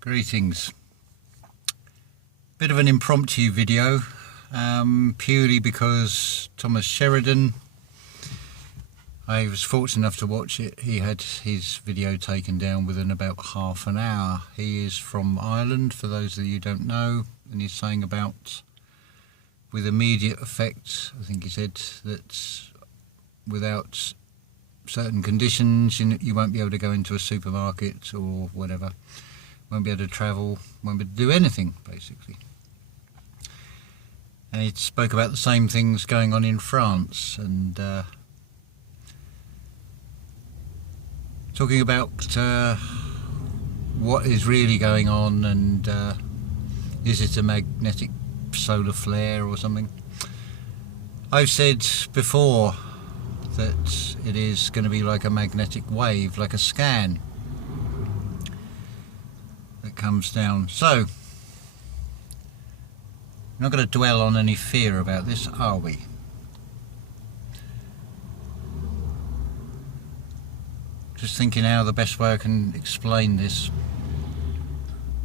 Greetings. Bit of an impromptu video, purely because Thomas Sheridan, I was fortunate enough to watch it. He had his video taken down within about half an hour. He is from Ireland, for those of you who don't know, and he's saying about, with immediate effect, I think he said that without certain conditions you won't be able to go into a supermarket or whatever, won't be able to travel, won't be able to do anything basically. And he spoke about the same things going on in France, and talking about what is really going on, and is it a magnetic solar flare or something. I've said before that it is going to be like a magnetic wave, like a scan that comes down. So we're not going to dwell on any fear about this, are we? Just thinking how the best way I can explain this.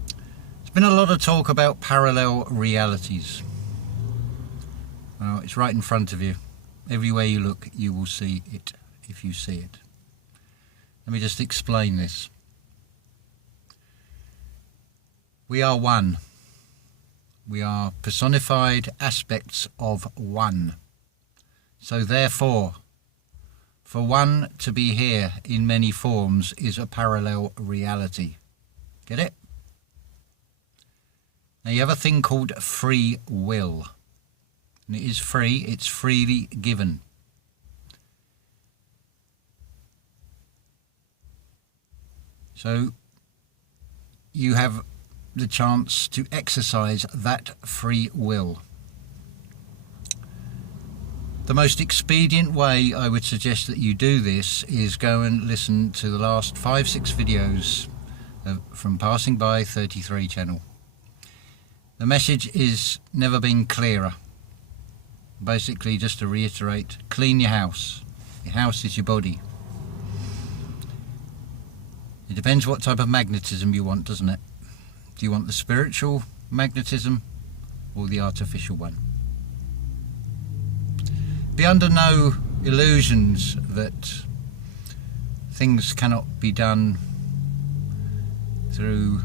There's been a lot of talk about parallel realities. Well, it's right in front of you. Everywhere you look, you will see it, if you see it. Let me just explain this. We are one. We are personified aspects of one. So therefore, for one to be here in many forms is a parallel reality. Get it? Now you have a thing called free will. And it is free, it's freely given. So you have the chance to exercise that free will. The most expedient way I would suggest that you do this is go and listen to the last 5-6 videos from Passing By 33 channel. The message is never been clearer. Basically, just to reiterate, clean your house. Your house is your body. It depends what type of magnetism you want, doesn't it? Do you want the spiritual magnetism or the artificial one? Be under no illusions that things cannot be done through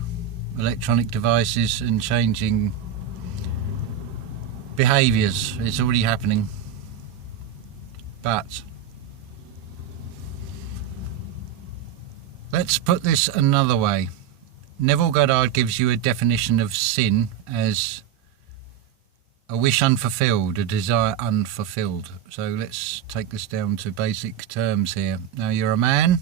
electronic devices and changing behaviours. It's already happening. But let's put this another way. Neville Goddard gives you a definition of sin as a wish unfulfilled, a desire unfulfilled. So let's take this down to basic terms here. Now you're a man,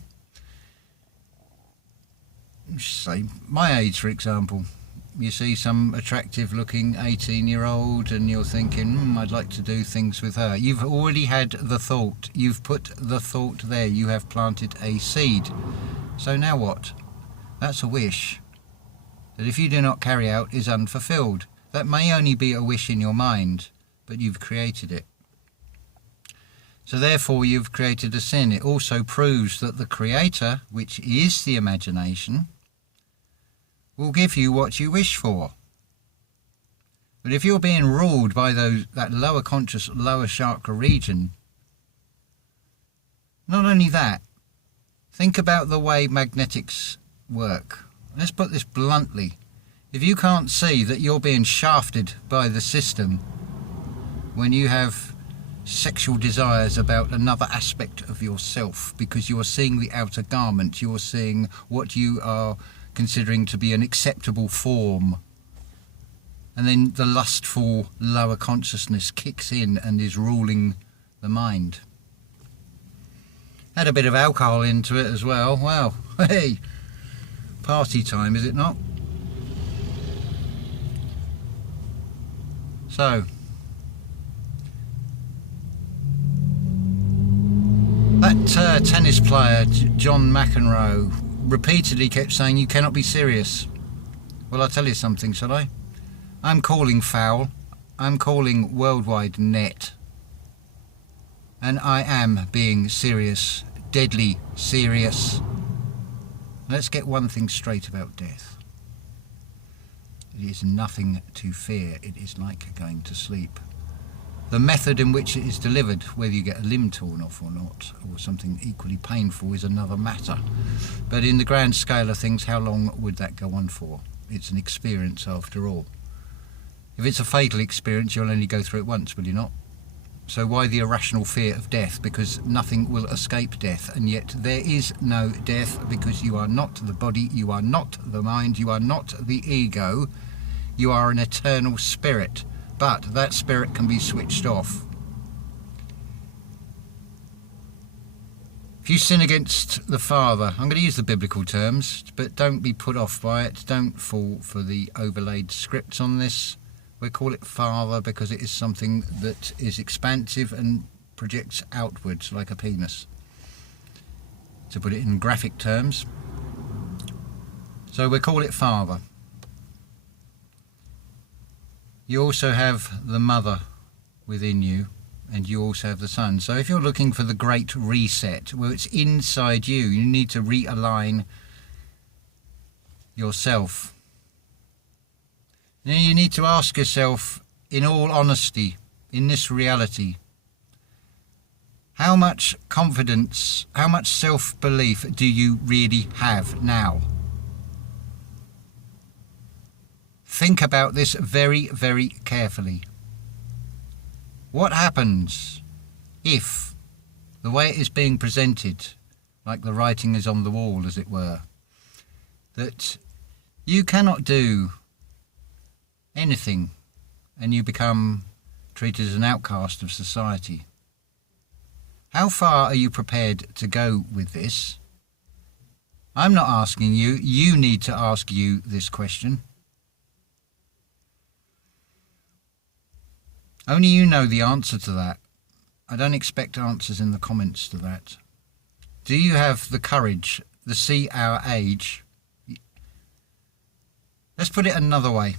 say my age for example. You see some attractive looking 18-year-old and you're thinking, I'd like to do things with her. You've already had the thought. You've put the thought there. You have planted a seed. So now what? That's a wish that if you do not carry out is unfulfilled. That may only be a wish in your mind, but you've created it. So therefore you've created a sin. It also proves that the creator, which is the imagination, will give you what you wish for. But if you're being ruled by that lower conscious, lower chakra region, not only that, think about the way magnetics work. Let's put this bluntly. If you can't see that you're being shafted by the system when you have sexual desires about another aspect of yourself, because you are seeing the outer garment, you are seeing what you are considering to be an acceptable form, and then the lustful lower consciousness kicks in and is ruling the mind. Add a bit of alcohol into it as well. Well, hey, party time, is it not? So that tennis player John McEnroe repeatedly kept saying, you cannot be serious. Well, I'll tell you something, shall I? I'm calling foul. I'm calling worldwide net. And I am being serious, deadly serious. Let's get one thing straight about death. It is nothing to fear. It is like going to sleep. The method in which it is delivered, whether you get a limb torn off or not, or something equally painful, is another matter. But in the grand scale of things, how long would that go on for? It's an experience after all. If it's a fatal experience, you'll only go through it once, will you not? So why the irrational fear of death? Because nothing will escape death, and yet there is no death, because you are not the body, you are not the mind, you are not the ego, you are an eternal spirit. But that spirit can be switched off. If you sin against the Father, I'm going to use the biblical terms, but don't be put off by it. Don't fall for the overlaid scripts on this. We call it Father because it is something that is expansive and projects outwards like a penis. To put it in graphic terms. So we call it Father. You also have the Mother within you, and you also have the Son. So if you're looking for the great reset, well, it's inside you. You need to realign yourself. And you need to ask yourself, in all honesty, in this reality, how much confidence, how much self-belief do you really have now? Think about this very, very carefully. What happens if the way it is being presented, like the writing is on the wall, as it were, that you cannot do anything and you become treated as an outcast of society? How far are you prepared to go with this? I'm not asking you. You need to ask you this question. Only you know the answer to that. I don't expect answers in the comments to that. Do you have the courage to see our age? Let's put it another way.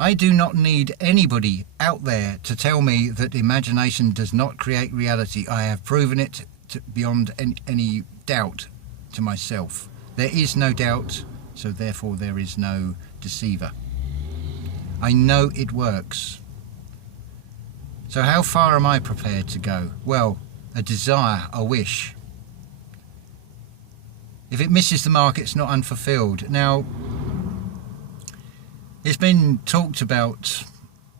I do not need anybody out there to tell me that imagination does not create reality. I have proven it beyond any doubt to myself. There is no doubt, so therefore there is no deceiver. I know it works. So how far am I prepared to go? Well, a desire, a wish. If it misses the mark, it's not unfulfilled. Now, it's been talked about,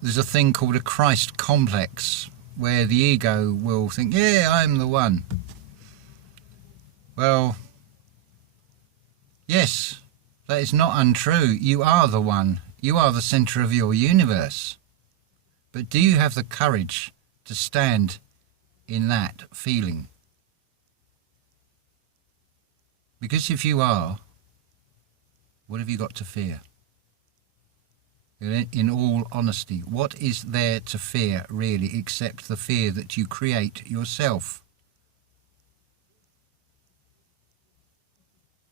there's a thing called a Christ complex, where the ego will think, yeah, I'm the one. Well, yes, that is not untrue. You are the one. You are the centre of your universe. But do you have the courage to stand in that feeling? Because if you are, what have you got to fear? In all honesty, what is there to fear really, except the fear that you create yourself?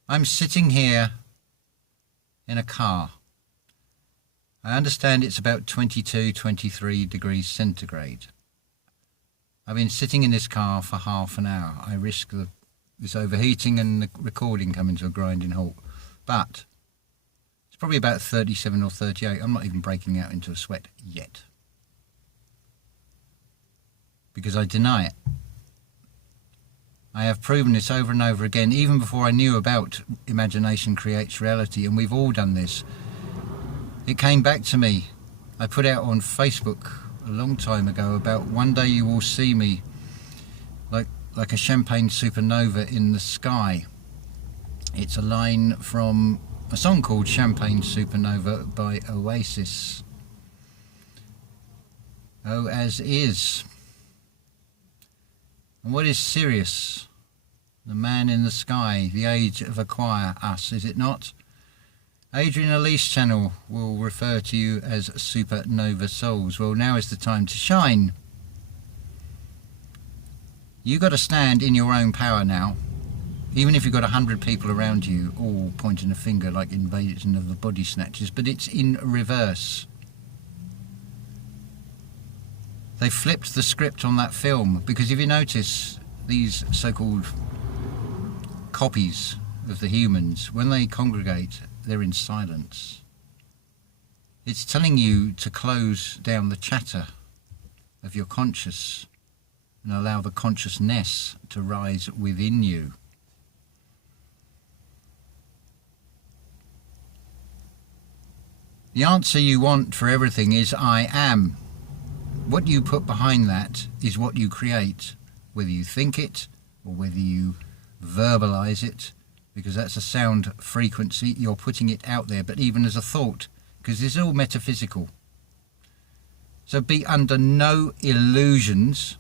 I'm sitting here in a car. I understand it's about 22, 23 degrees centigrade. I've been sitting in this car for half an hour. I risk this overheating and the recording coming to a grinding halt. But it's probably about 37 or 38. I'm not even breaking out into a sweat yet. Because I deny it. I have proven this over and over again, even before I knew about imagination creates reality, and we've all done this. It came back to me. I put out on Facebook a long time ago about one day you will see me like a champagne supernova in the sky. It's a line from a song called Champagne Supernova by Oasis. Oh, as is. And what is Sirius? The man in the sky, the age of Acquire Us, is it not? Adrian Elise channel will refer to you as Supernova Souls. Well, now is the time to shine. You got to stand in your own power now. Even if you've got 100 people around you all pointing a finger like Invasion of the Body Snatchers, but it's in reverse. They flipped the script on that film, because if you notice, these so-called copies of the humans, when they congregate, they're in silence. It's telling you to close down the chatter of your conscious and allow the consciousness to rise within you. The answer you want for everything is I am. What you put behind that is what you create, whether you think it or whether you verbalize it, because that's a sound frequency, you're putting it out there, but even as a thought, because it's all metaphysical. So be under no illusions,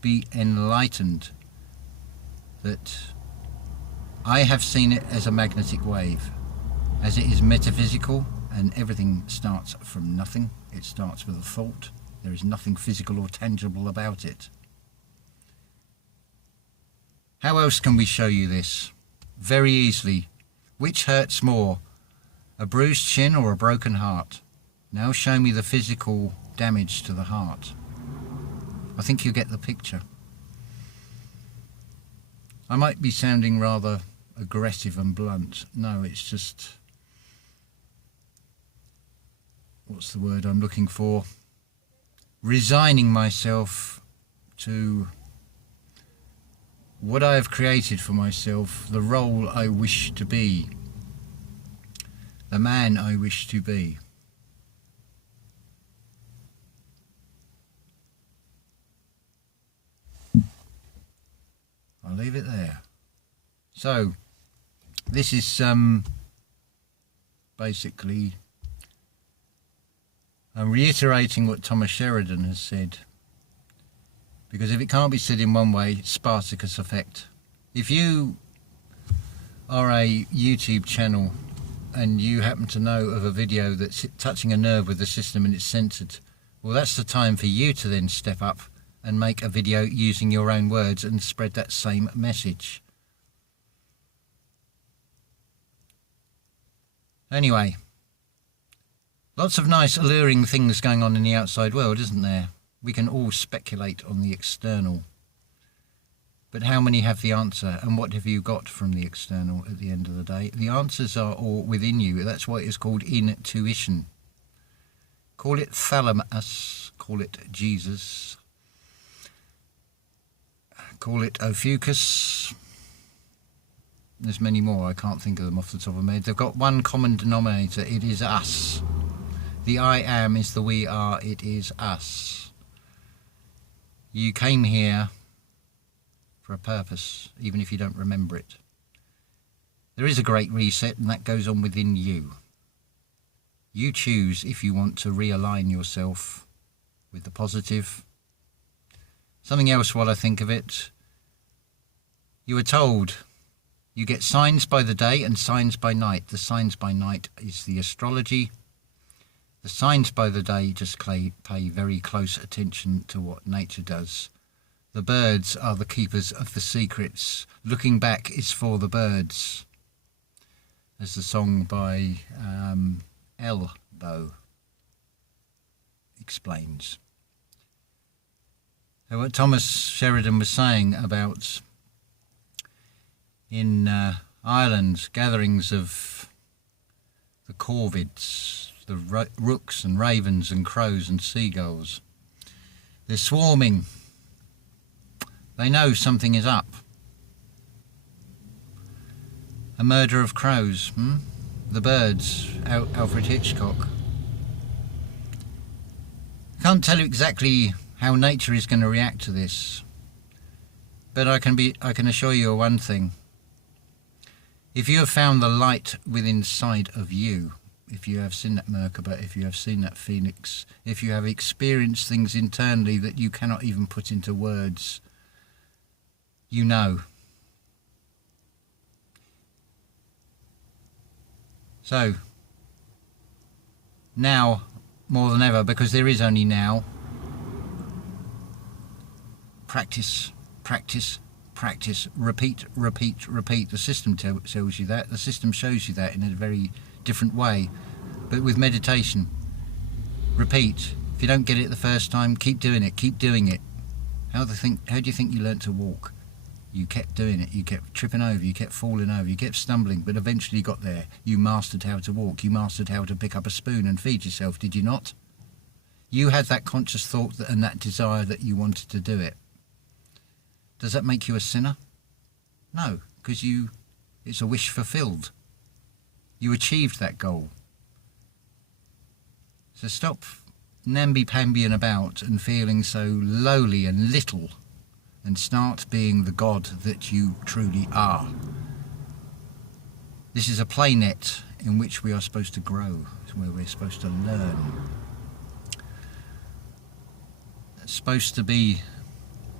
be enlightened that I have seen it as a magnetic wave, as it is metaphysical, and everything starts from nothing. It starts with a thought. There is nothing physical or tangible about it. How else can we show you this? Very easily. Which hurts more, a bruised chin or a broken heart? Now show me the physical damage to the heart. I think you get the picture. I might be sounding rather aggressive and blunt. No, it's just... what's the word I'm looking for? Resigning myself to what I have created for myself, the role I wish to be, the man I wish to be. I'll leave it there. So, this is basically, I'm reiterating what Thomas Sheridan has said, because if it can't be said in one way, Sparticus Effect. If you are a YouTube channel and you happen to know of a video that's touching a nerve with the system and it's censored, well, that's the time for you to then step up and make a video using your own words and spread that same message. Anyway, lots of nice alluring things going on in the outside world, isn't there? We can all speculate on the external. But how many have the answer, and what have you got from the external at the end of the day? The answers are all within you. That's why it's called intuition. Call it thalamus, call it Jesus, call it Ophiuchus. There's many more, I can't think of them off the top of my head. They've got one common denominator, it is us. The I am is the we are, it is us. You came here for a purpose, even if you don't remember it. There is a great reset, and that goes on within you. You choose if you want to realign yourself with the positive. Something else while I think of it. You were told you get signs by the day and signs by night. The signs by night is the astrology. The signs by the day just pay very close attention to what nature does. The birds are the keepers of the secrets. Looking back is for the birds, as the song by Elbow explains. So what Thomas Sheridan was saying about in Ireland, gatherings of the corvids, the rooks and ravens and crows and seagulls. They're swarming. They know something is up. A murder of crows. The birds, Alfred Hitchcock. I can't tell you exactly how nature is going to react to this, but I can assure you one thing. If you have found the light within inside of you, if you have seen that Merkaba, if you have seen that Phoenix, if you have experienced things internally that you cannot even put into words, you know. So, now, more than ever, because there is only now, practice, practice, practice, repeat, repeat, repeat. The system tells you that. The system shows you that in a very different way. But with meditation, repeat. If you don't get it the first time, keep doing it, keep doing it. How do you think you learn to walk? You kept doing it, you kept tripping over, you kept falling over, you kept stumbling, but eventually you got there. You mastered how to walk, you mastered how to pick up a spoon and feed yourself, did you not? You had that conscious thought and that desire that you wanted to do it. Does that make you a sinner? No, because it's a wish fulfilled. You achieved that goal. So stop namby-pambying about and feeling so lowly and little, and start being the God that you truly are. This is a play net in which we are supposed to grow, where we're supposed to learn. It's supposed to be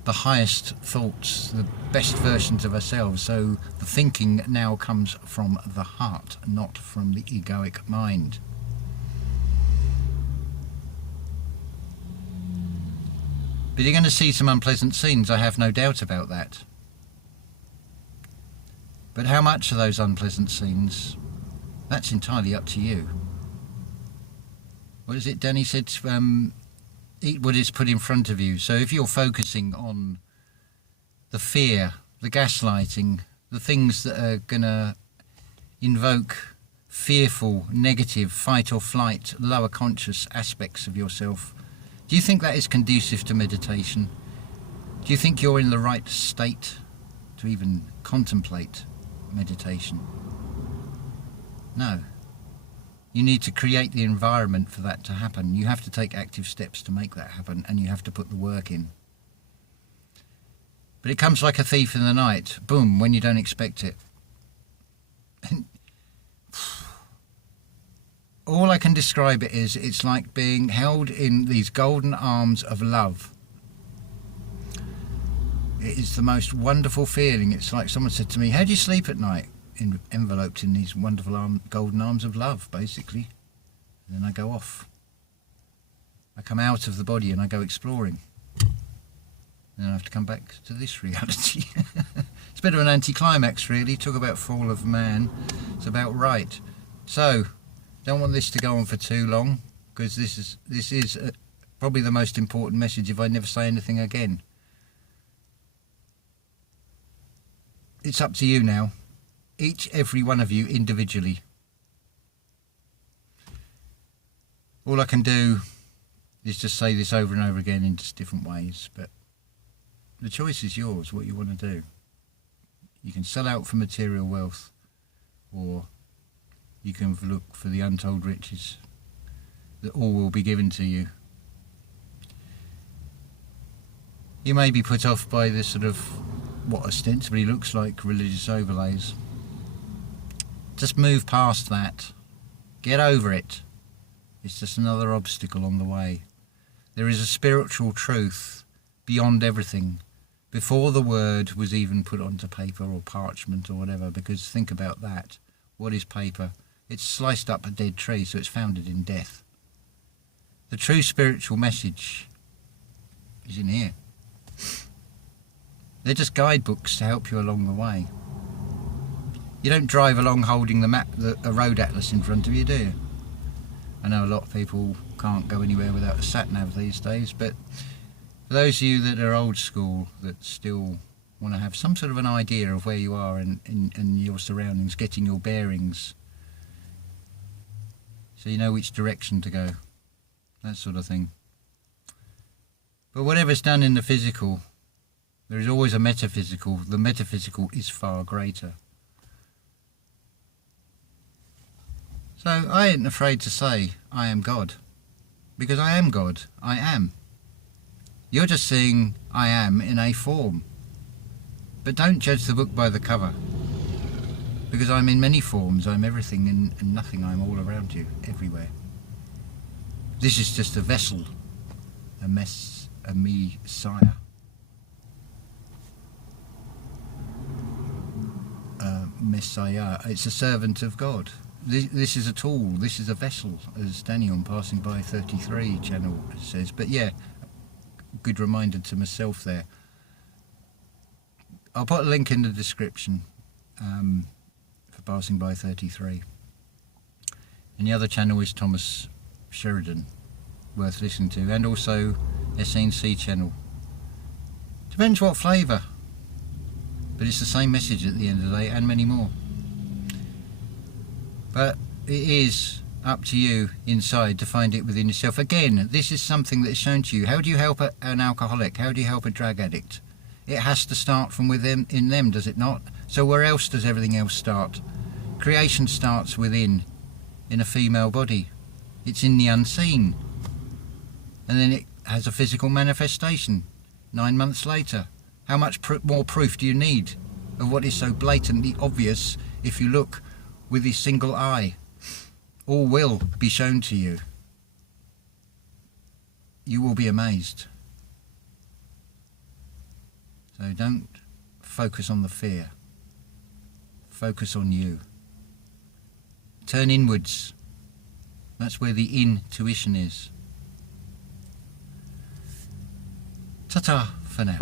the highest thoughts, the best versions of ourselves. So the thinking now comes from the heart, not from the egoic mind. But you're going to see some unpleasant scenes, I have no doubt about that. But how much of those unpleasant scenes, that's entirely up to you. What is it Danny said? Eat what is put in front of you. So if you're focusing on the fear, the gaslighting, the things that are going to invoke fearful, negative, fight or flight, lower conscious aspects of yourself, do you think that is conducive to meditation? Do you think you're in the right state to even contemplate meditation? No. You need to create the environment for that to happen. You have to take active steps to make that happen, and you have to put the work in. But it comes like a thief in the night, boom, when you don't expect it. All I can describe it is, it's like being held in these golden arms of love. It is the most wonderful feeling. It's like someone said to me, how do you sleep at night? Enveloped in these wonderful golden arms of love, basically. And then I go off. I come out of the body and I go exploring. Then I have to come back to this reality. It's a bit of an anticlimax, really. Talk about fall of man. It's about right. So, don't want this to go on for too long, because this is probably the most important message if I never say anything again. It's up to you now. Every one of you individually. All I can do is just say this over and over again in just different ways, but the choice is yours, what you want to do. You can sell out for material wealth, or you can look for the untold riches that all will be given to you. You may be put off by this sort of what ostensibly looks like religious overlays. Just move past that. Get over it. It's just another obstacle on the way. There is a spiritual truth beyond everything, before the word was even put onto paper or parchment or whatever, because think about that. What is paper? It's sliced up a dead tree, so it's founded in death. The true spiritual message is in here. They're just guidebooks to help you along the way. You don't drive along holding the map, a road atlas in front of you, do you? I know a lot of people can't go anywhere without a sat-nav these days, but for those of you that are old school, that still want to have some sort of an idea of where you are in your surroundings, getting your bearings, so you know which direction to go, that sort of thing. But whatever's done in the physical, there is always a metaphysical. The metaphysical is far greater. So I ain't afraid to say I am God, because I am God. I am. You're just seeing I am in a form. But don't judge the book by the cover, because I'm in many forms. I'm everything and nothing. I'm all around you, everywhere. This is just a vessel, a Messiah. Messiah. It's a servant of God. This is a tool. This is a vessel, as Danny on Passing By 33 channel says. But yeah, good reminder to myself there. I'll put a link in the description for Passing By 33. And the other channel is Thomas Sheridan, worth listening to, and also SNC channel. Depends what flavour. But it's the same message at the end of the day, and many more. But it is up to you inside to find it within yourself. Again, this is something that is shown to you. How do you help an alcoholic? How do you help a drug addict? It has to start from within in them, does it not? So where else does everything else start? Creation starts within, in a female body. It's in the unseen. And then it has a physical manifestation 9 months later. How much more proof do you need of what is so blatantly obvious if you look with the single eye? All will be shown to you. You will be amazed. So don't focus on the fear. Focus on you. Turn inwards. That's where the intuition is. Ta-ta for now.